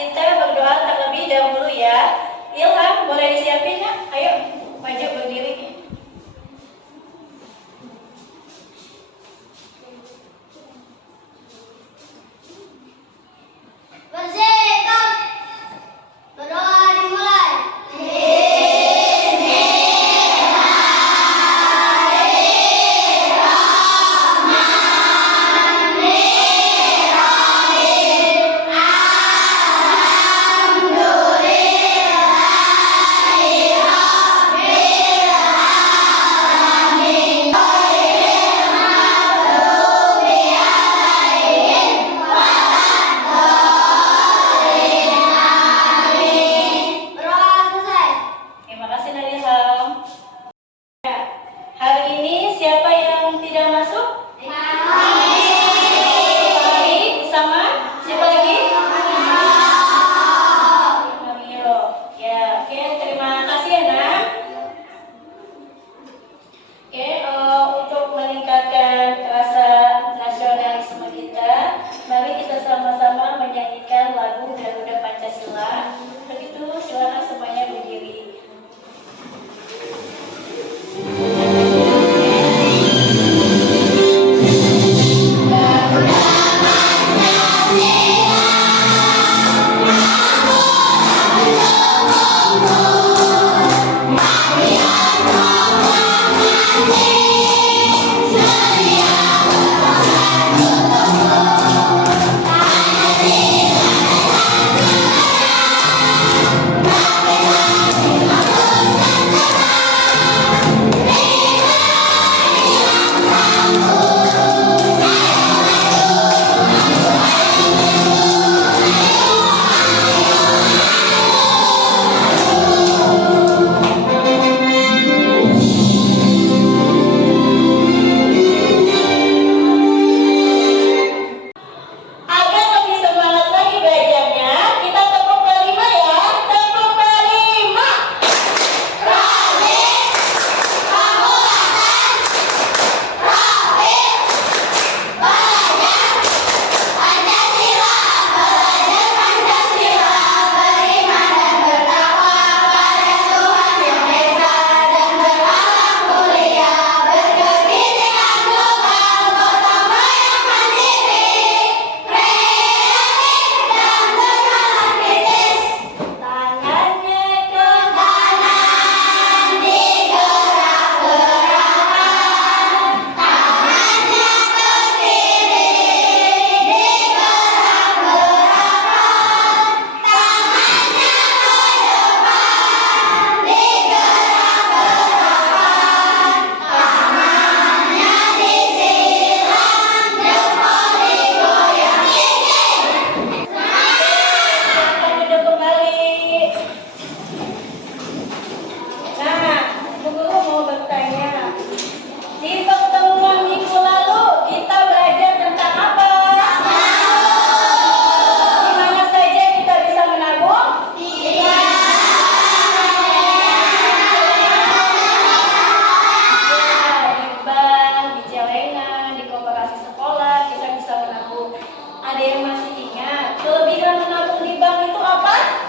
Kita berdoa terlebih dahulu ya. Ilham, boleh disiapin ya? Ayo, maju berdiri. Bersihkan. Berdoa dimulai. Berdoa selesai. Terima kasih Ilham. Ya, hari ini siapa yang tidak masuk? Baik, sama siapa lagi? Mario. Ya, oke, terima kasih ya nak. Oke, untuk meningkatkan rasa nasionalisme kita, mari kita sama-sama menyanyikan lagu Garuda Pancasila. Begitu, silakan semuanya berdiri. Agar lebih semangat lagi belajarnya, kita tepuk kelima ya. Tepuk kelima. Tangannya ke kanan, digerak-gerakkan. Tangannya ke kiri, digerak-gerakkan. Tangannya ke depan, digerak-gerakkan. Tangannya disilang, jempol digoyang. Silakan duduk kembali. Nah, Bu Guru mau bertanya. Di pertemuan minggu lalu kita belajar tentang apa? Di mana saja kita bisa menabung? Ya, di bank, di celengan, di koperasi sekolah kita bisa menabung. Ada yang masih ingat kelebihan menabung di bank itu apa?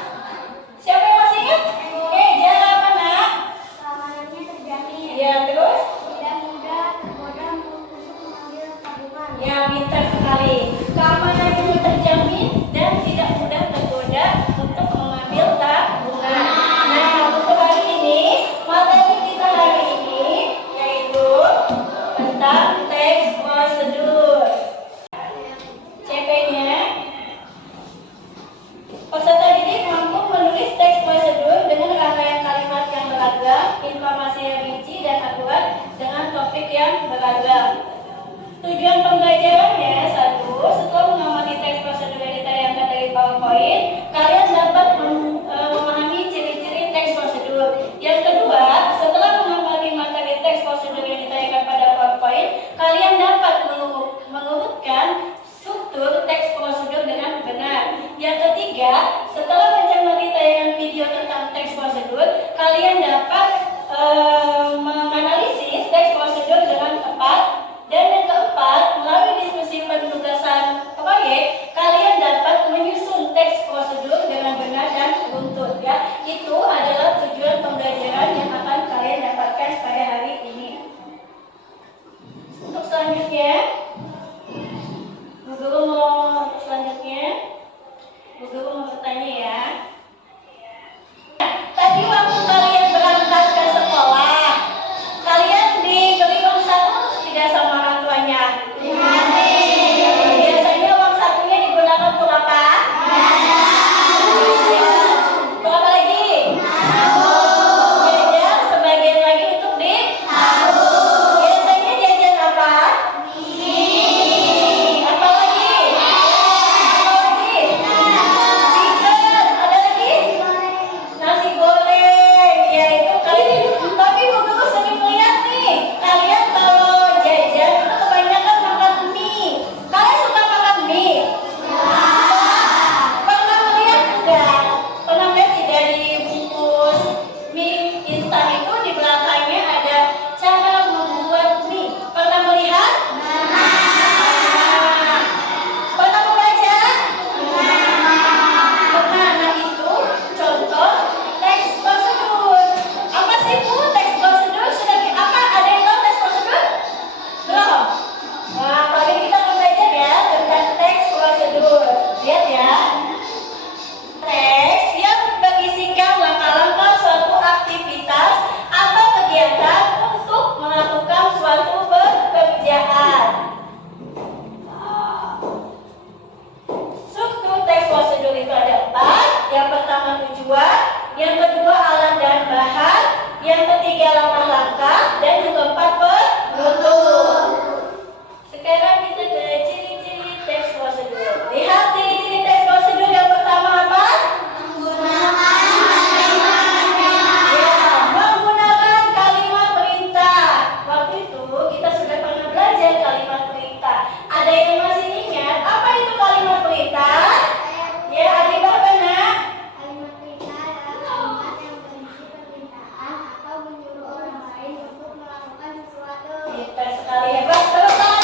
Siapa yang masih ingat? Oke, jalan apa nak? Keamanannya terjamin. Ya, terus? Tidak mudah tergoda untuk mengambil tabungan. Ya, pintar sekali. Keamanan itu terjamin dan tidak mudah tergoda untuk mengambil tabungan. Nah, untuk hari ini, materi kita hari ini yaitu tentang tax procedure. CP-nya, peserta didik mampu menulis tax procedure dengan rangkaian kalimat yang beragam, informasi yang rinci dan akurat dengan topik yang beragam. Tujuan pembelajarannya, satu, setelah mengamati teks prosedur yang ditayangkan dari PowerPoint, kalian dapat memahami ciri-ciri teks prosedur. Yang kedua, setelah mengamati materi teks prosedur yang ditayangkan pada PowerPoint, kalian dapat mengurutkan struktur teks prosedur dengan benar. Yang ketiga, setelah mencermati tayangan video tentang teks prosedur, kalian dapat menganalisis teks prosedur dengan tepat. Dan yang keempat, melalui diskusi tujuan, yang kedua alat dan bahan, yang ketiga langkah-langkah, dan yang keempat penutur. Sekarang kita ke ciri-ciri teks prosedur. Lihat ciri-ciri teks prosedur yang pertama apa? Menggunakan kalimat perintah. Waktu itu kita sudah pernah belajar kalimat perintah. Ada yang masih ingat apa itu kalimat perintah? Ya, Adibah benar. Kalimat perintah adalah kalimat yang berisi permintaan atau menyuruh orang lain untuk melakukan sesuatu. Pintar sekali, hebat. Tepuk tangan.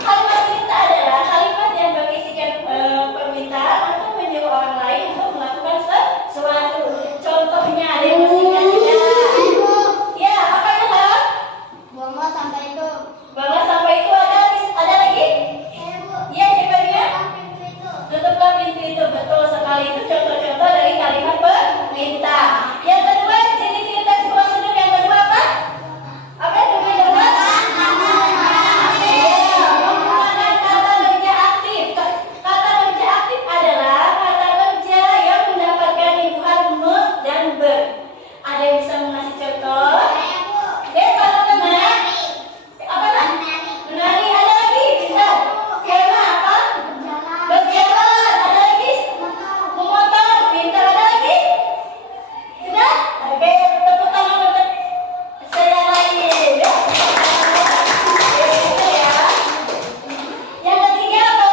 Kalimat perintah adalah kalimat yang berisikan permintaan atau menyuruh orang lain untuk melakukan sesuatu. Contohnya ada yang masih ingat tidak? Ya, apa itu? Bongo sampai itu. Bahwa sampai itu ada lagi? Bu. Ya, coba Pintu itu. tutuplah pintu itu. Betul sekali, itu contoh-contoh dari kalimat perintah. Yang kedua, ciri-ciri teks prosedur yang kedua apa? Apa itu yang kedua? Ya, menggunakan kata kerja aktif. Kata kerja aktif adalah kata kerja yang mendapatkan imbuhan me dan ber. Ada yang bisa mengasih contoh? Kalau benar, apa nak? Menari, ada lagi? Bisa? Skema apa? Berjalan, ada lagi? Memotor, pintar, ada lagi? Sudah? Oke, tepuk tangan untuk saya lain. Ya. Oke, ya. Yang ketiga apa?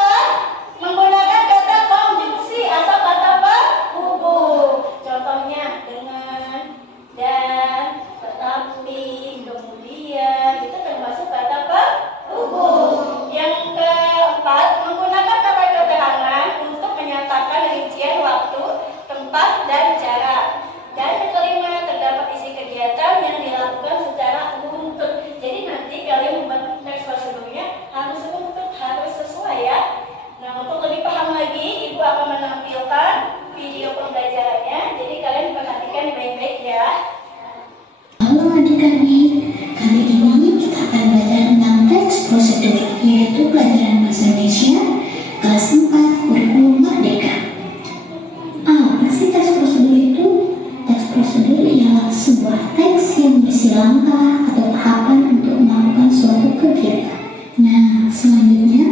Menggunakan kata konjungsi atau kata penghubung. Contohnya dengan, dan, tetapi, kemudian, itu termasuk kata penghubung. Yang keempat, menggunakan kata keterangan untuk menyatakan rincian waktu, tempat, dan cara. Dan yang kelima, terdapat isi kegiatan yang dilakukan secara runtut. Jadi nanti kalian membuat teks prosedurnya harus runtut, harus sesuai ya. Nah, untuk lebih paham lagi, Ibu akan menampilkan video pembelajarannya. Jadi kalian perhatikan baik-baik ya. Halo adik-adik, kali ini kita akan belajar tentang teks prosedur, yaitu pelajaran bahasa Indonesia kelas 4 kurikulum Merdeka. Apa sih teks prosedur itu? Teks prosedur ialah sebuah teks yang berisi langkah atau tahapan untuk melakukan suatu kegiatan. Nah, selanjutnya,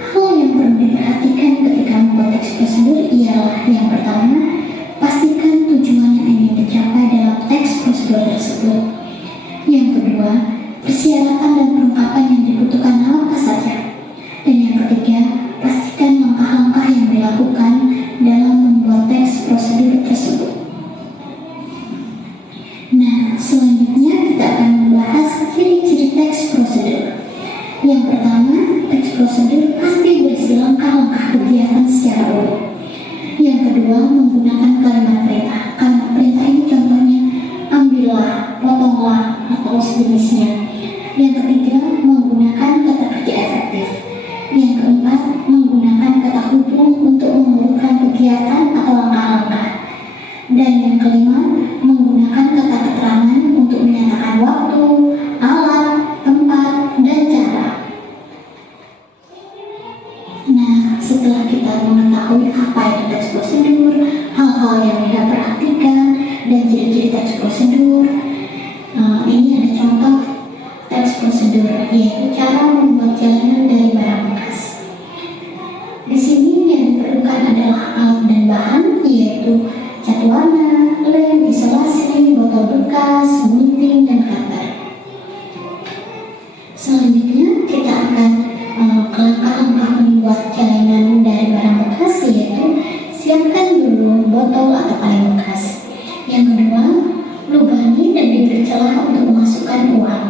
hal yang perlu diperhatikan ketika membuat teks prosedur ialah yang pertama, pastikan tujuan yang ingin dicapai dalam teks prosedur tersebut. Yang kedua, persyaratan dan perlengkapan yang dibutuhkan apa saja. Dan yang ketiga, pastikan langkah-langkah yang dilakukan dalam membuat teks prosedur tersebut. Nah, selanjutnya kita akan membahas ciri-ciri teks prosedur. Yang pertama, teks prosedur pasti berisi langkah-langkah kegiatan secara urut. Yang kedua, menggunakan kalimat perintah. Kalimat perintah ini contohnya ambillah, potonglah, atau sejenisnya. Yang ketiga, menggunakan kata kerja efektif. Yang keempat, menggunakan kata hubung untuk mengurutkan kegiatan atau langkah-langkah. Dan yang kelima, menggunakan kata keterangan untuk menyatakan waktu, alat, tempat, dan cara. Nah, setelah kita mengetahui apa itu teks prosedur, hal-hal yang kita perhatikan, dan ciri-ciri teks prosedur, ini ada contoh teks prosedur, yaitu cara membuat jalanan dari barang bekas. Di sini yang diperlukan adalah alat dan bahan, yaitu cat warna, lem, isolasi, botol bekas, gunting, dan cutter. Selanjutnya kita akan ke langkah-langkah membuat jalanan dari barang bekas, yaitu siapkan dulu botol atau kaleng bekas. Yang kedua, lubangi dan diberi celah untuk memasukkan uang.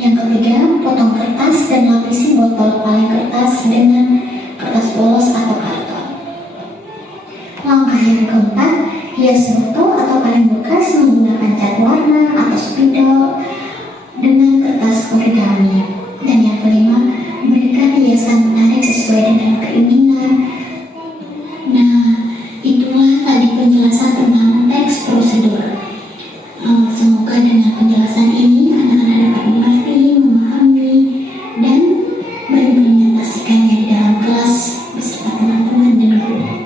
Yang ketiga, potong kertas dan lapisi botol kaleng kertas dengan kertas polos atau karton. Langkah yang keempat, hias botol atau kaleng bekas menggunakan cat warna atau spidol dengan kertas origami. Dan yang kelima, berikan hiasan menarik sesuai dengan keinginan. Nah, itulah tadi penjelasan tentang teks prosedur. Semoga dengan penjelasan ini anak-anak dapat mengerti, memahami, dan berimplementasikannya di dalam kelas beserta teman-teman dan guru.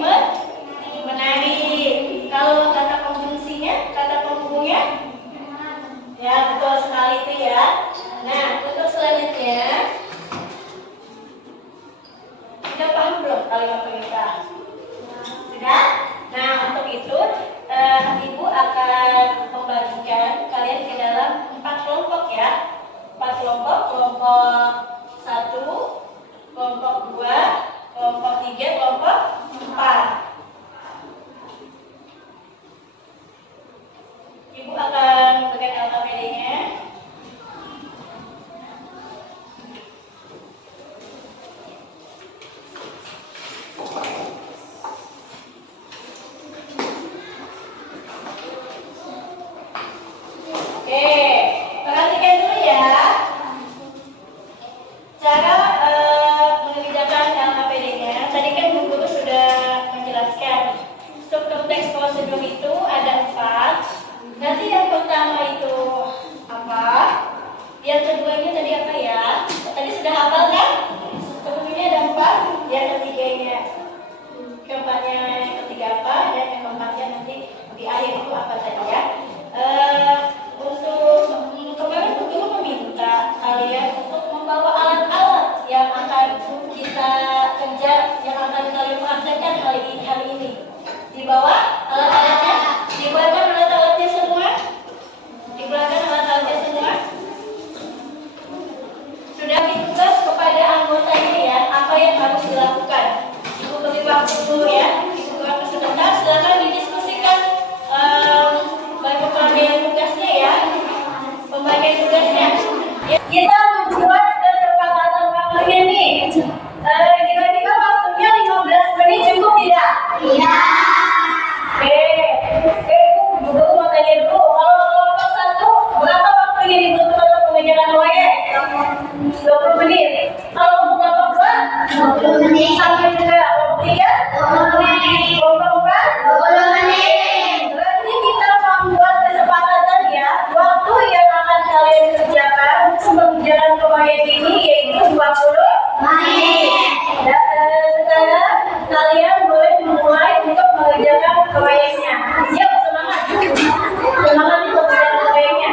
dari menari. Kalau kata konjungsinya, kata penghubungnya, ya betul sekali itu ya. Nah, untuk selanjutnya, sudah paham belum kalimat perintah? Sudah? Nah, untuk itu Ibu akan membagikan kalian ke dalam 4 kelompok ya. 4 kelompok, kelompok 1, kelompok 2, kelompok 3, kelompok 4. Ibu akan memberikan LKPD-nya. Oke, perhatikan dulu ya. Cara mengerjakan LKPD-nya. Tadi kan Bu Guru sudah menjelaskan. Struktur teks prosedur itu ada 4. Nanti yang pertama itu apa? Yang keduanya tadi apa ya? Tadi sudah hafal kan? Strukturnya ada 4. Yang ketiganya, keempatnya yang ketiga apa? Dan yang keempatnya nanti di akhir itu apa tadi ya? Untuk kemarin Bu Guru meminta kalian untuk membawa alat-alat yang akan kita kerja, yang akan kalian praktekkan hari ini. Dibawa alat-alatnya, dibuatkan alat-alatnya semua, dikeluarkan alat-alatnya semua. Sudah ditugas kepada anggota ini ya, apa yang harus dilakukan. Ibu beri waktu dulu ya, Ibu beri waktu sebentar, silakan didiskusikan pembagian tugasnya ya, pembagian tugasnya. Kita membuat kesepakatan waktunya nih. Kira-kira waktunya 15 menit cukup tidak? Tidak. Bu Guru mau tanya dulu, kalau kelompok 1 berapa waktunya dibutuhkan untuk mengerjakan proyek? 20 menit. Kalau untuk kelompok 2? 20 menit. Sampai juga kelompok 3? 20 menit. Kelompok 4? 20 menit. Berarti kita membuat kesepakatan ya, waktu yang akan kalian kerjakan untuk mengerjakan proyek ini yaitu 20 Menit. dan sekarang kalian boleh memulai untuk mengerjakan proyeknya. Siap, semangat. Semangat untuk mengerjakan proyeknya.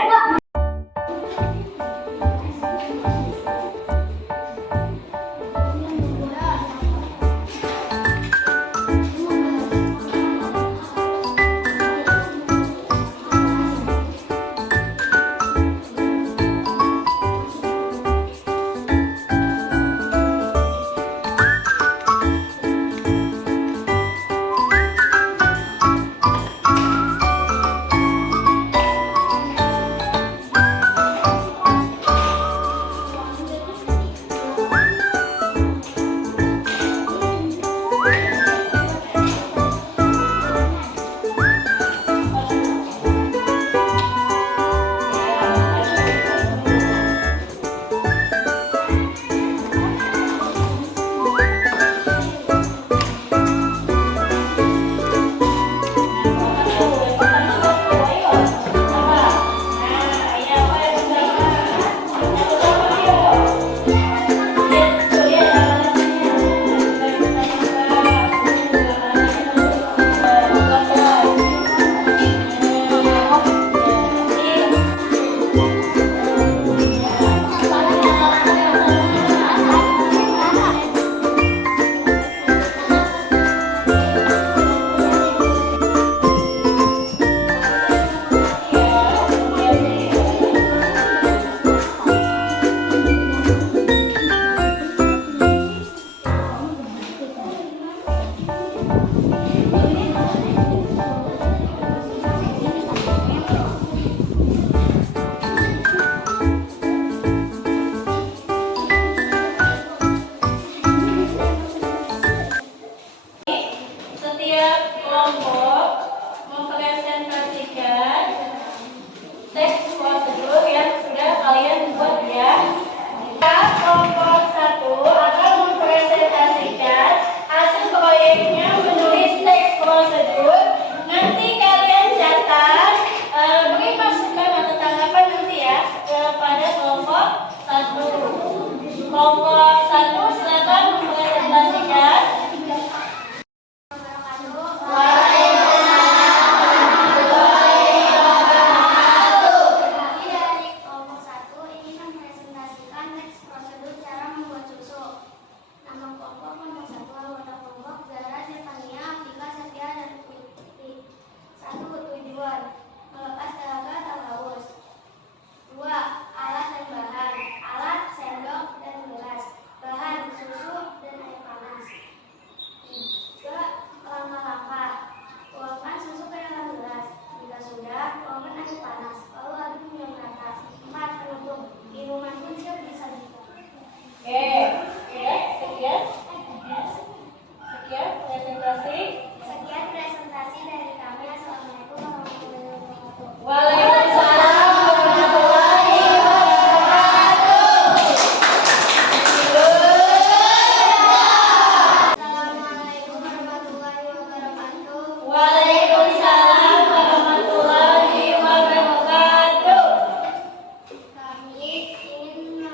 kasih. Sekian presentasi dari kami. Assalamualaikum warahmatullahi wabarakatuh. Waalaikumsalam warahmatullahi wabarakatuh. Assalamualaikum warahmatullahi wabarakatuh. Waalaikumsalam warahmatullahi wabarakatuh. Kami ingin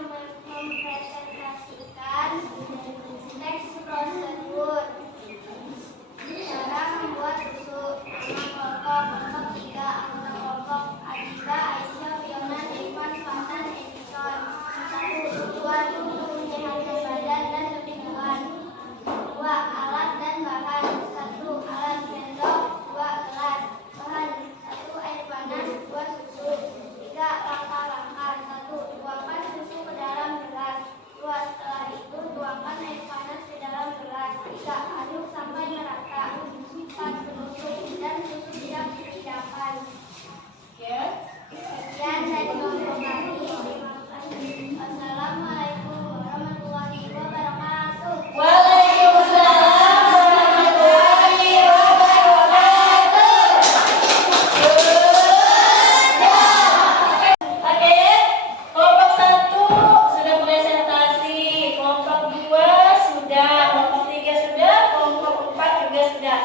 mempresentasikan teks prosedur cara membuat susu. Nama kelompok 3, anggota kelompok Adiba, Aisyah, Fiona, Irfan, Fatan, Edison. 1. Tujuan untuk menyehatkan badan dan tujuan. 2. Alat dan bahan. 1. Alat sendok. 2. Gelas. Bahan. 1. Air panas. 2. Susu. 3. Langkah-langkah. 1. Tuangkan susu ke dalam gelas. 2. Setelah itu tuangkan air panas ke dalam gelas. 3. Aduk sampai merata. 4. Penutup dan susu tidak dididihkan. Sekian dari kelompok kami. Terima kasih. Assalamualaikum warahmatullahi wabarakatuh. Waalaikumsalam warahmatullahi wabarakatuh. Oke, kelompok 1 sudah presentasi, kelompok 2 sudah, kelompok 3 sudah, kelompok 4 juga sudah.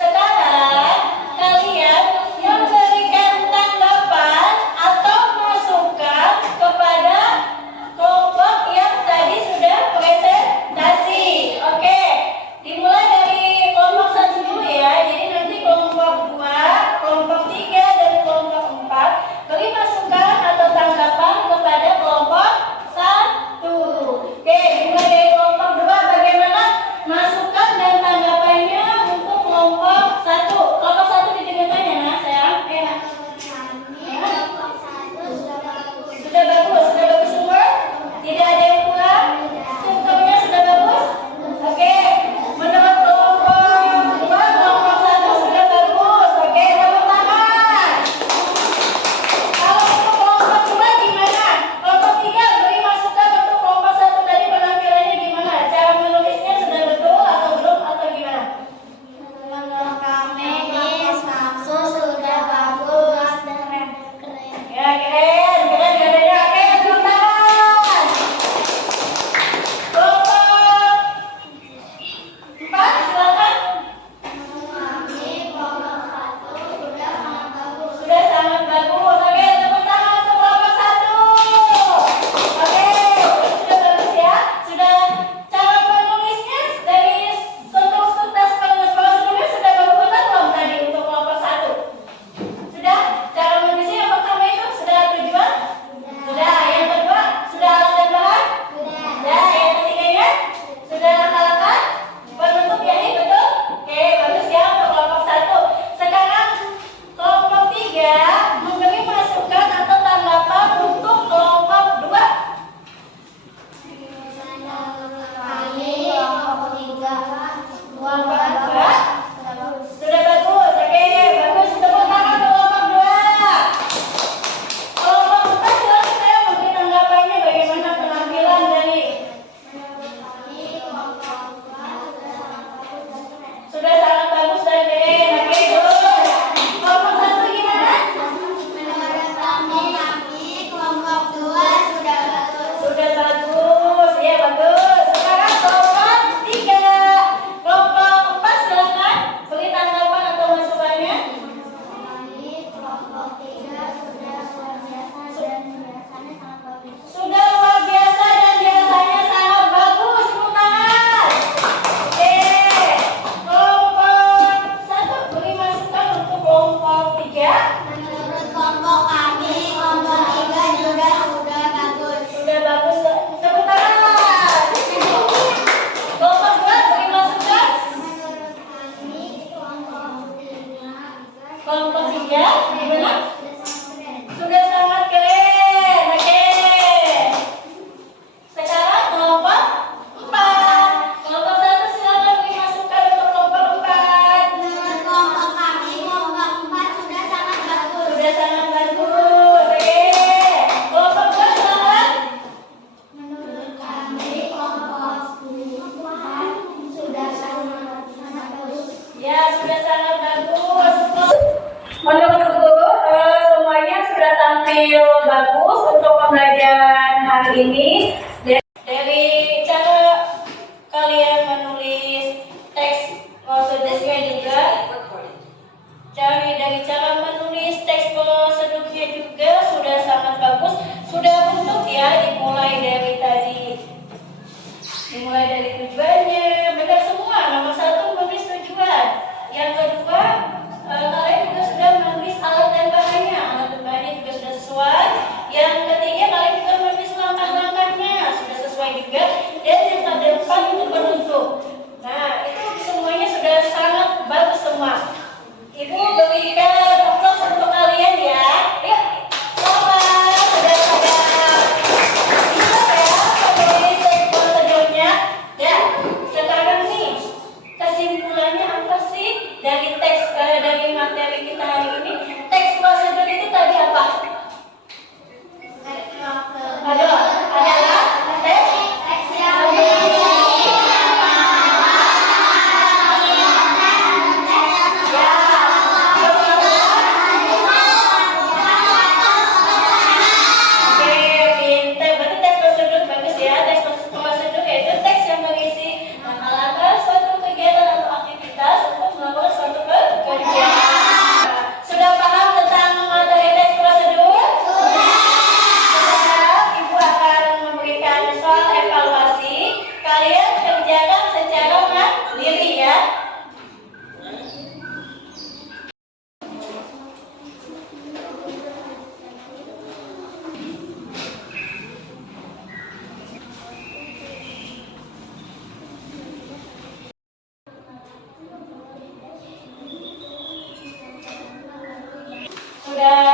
Sekarang kalian yang berikan tanggapan atau masukan kepada kelompok yang tadi sudah presentasi. Oke, dimulai dari kelompok 1 dulu ya. Jadi nanti kelompok 2, kelompok 3 dan kelompok 4 beri masukan atau tanggapan kepada kelompok 1. Oke, dimulai dari kelompok 2. Bagaimana masukan dan tanggapannya untuk kelompok 1? Kelompok 1 didengarkan ya, Nak, sayang? Kelompok 1 sudah bagus. Sudah bagus semua? Tidak ada yang kurang? Strukturnya sudah bagus? Oke, menurut kelompok 2, kelompok 1 sudah bagus. Oke, tepuk tangan. Kalau untuk kelompok 2 gimana? Kelompok 3 beri masukan untuk kelompok 1 tadi penampilannya gimana? Cara menulisnya sudah betul atau belum atau gimana? Menurut kami maksud sudah bagus dan keren. Ya, keren katanya. Oke, tepuk tangan. Kelompok 4 silakan. Kami kelompok 1 sudah sangat bagus. Sudah sangat bagus. Oke, tepuk tangan untuk kelompok 1. Oke, sudah bagus ya. Sudah cara penulisnya dari struktur prosedurnya sudah bagus betul belum tadi untuk kelompok 1? Sudah? Cara menulisnya yang pertama itu sudah tujuan? Sudah. Yang kedua, sudah alat dan bahan? Sudah. Yang ketiganya? Sudah langkah-langkah? Penutup ya, ini betul? Oke, bagus ya untuk kelompok 1. Sekarang kelompok 3 memberi masukan atau tanggapan untuk kelompok 2. Menurut kami kelompok 3 Kelompok 2 sudah bagus. Oke, bagus. Tepuk tangan untuk kelompok 2. Kelompok 4 silakan saya memberi tanggapannya bagaimana penampilan dari sudah sangat bagus dan keren. Oke, bagus. Kelompok 1 gimana? Menurut kami kelompok 2 sudah bagus. Sudah bagus. Ya, bagus. Sekarang kelompok 3. Kelompok 4 silakan beri tanggapan atau masukannya. Kami kelompok 3 sudah luar biasa dan biasanya sangat bagus. Sudah luar biasa dan biasanya sangat bagus. Tepuk tangan. Oke. Kelompok 1 beri masukan untuk kelompok 3. Menurut kelompok kami kelompok 3 juga sudah bagus. Sudah bagus. Tepuk tangan. Kelompok 2 beri masukan. Menurut kami kelompok 3 Kelompok 3 gimana? sudah sangat keren. Sudah sangat keren. Oke. Sekarang kelompok 4. Kelompok 1 silakan beri masukan untuk kelompok 4. Menurut kelompok kami kelompok 4 sudah sangat bagus. Sudah sangat bagus. Oke. Kelompok 2 silakan. Menurut kami kelompok 4 sudah sangat bagus. Ya, sudah sangat bagus. Menurut guru, semuanya sudah tampil bagus untuk pembelajaran hari ini. Dari cara kalian menulis teks prosedurnya juga, dari cara menulis teks prosedurnya juga sudah sangat bagus. Sudah untuk ya dimulai dari tadi. Dimulai dari tujuannya, benar semua. Nomor 1 menulis tujuan. Yang kedua, kalian juga sudah menulis alat dan bahannya. Alat dan bahannya juga sudah sesuai. Yang ketiga, kalian juga menulis langkah-langkahnya sudah sesuai juga. Dan yang terdepan itu penutup. Nah, itu semuanya sudah sangat bagus semua. Ibu berikan aplaus untuk kalian ya. Yuk, selamat sudah pada bisa ya menulis teks prosedurnya. Ya, sekarang nih kesimpulannya apa sih dari teks dari materi kita hari ini? Teks prosedur itu tadi apa? Adalah teks yang kalian kerjakan secara mandiri ya. Sudah